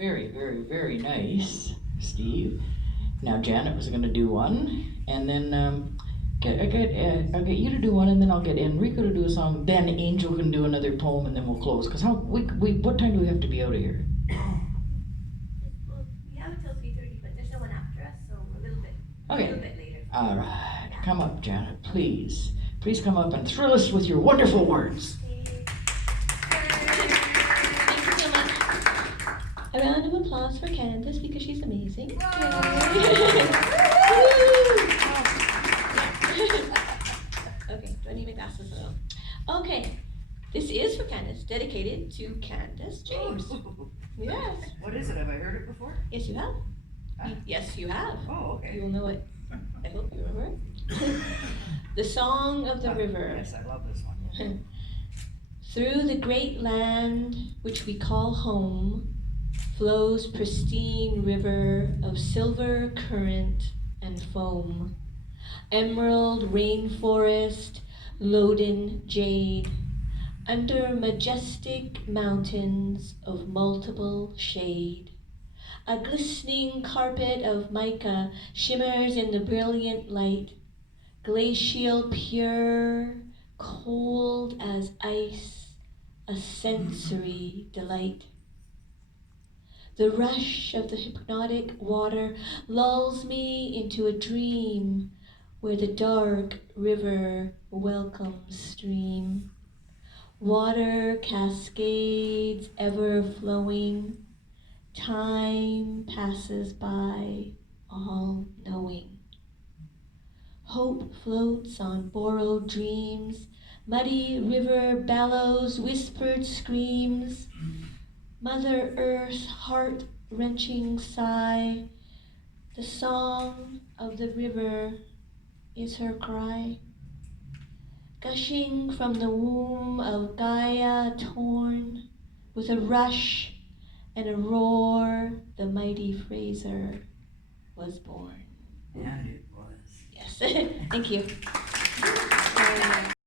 Very, very, very nice, Steve. Now Janet was going to do one, and then I'll get you to do one, and then I'll get Enrico to do a song. Then Angel can do another poem, and then we'll close. Cause what time do we have to be out of here? Well, we have until 3:30, but there's no one after us, so a little bit later. All right, come up, Janet, please. Please come up and thrill us with your wonderful words. Thank you so much. A round of applause for Candace because she's amazing. Okay, do I need my glasses on? Okay, this is for Candace, dedicated to Candace James. Yes. What is it? Have I heard it before? Yes, you have. Huh? Yes, you have. Oh, okay. You will know it. I hope you remember it. The Song of the River. Yes, I love this one. Through the great land which we call home flows pristine river of silver current and foam, emerald rainforest, loden jade, under majestic mountains of multiple shade. A glistening carpet of mica shimmers in the brilliant light, glacial pure, cold as ice, a sensory delight. The rush of the hypnotic water lulls me into a dream where the dark river welcomes stream. Water cascades ever flowing, time passes by, all knowing. Hope floats on borrowed dreams, muddy river bellows whispered screams. Mother Earth's heart-wrenching sigh, the song of the river is her cry. Gushing from the womb of Gaia torn, with a rush and a roar, the mighty Fraser was born. And it was. Yes, thank you.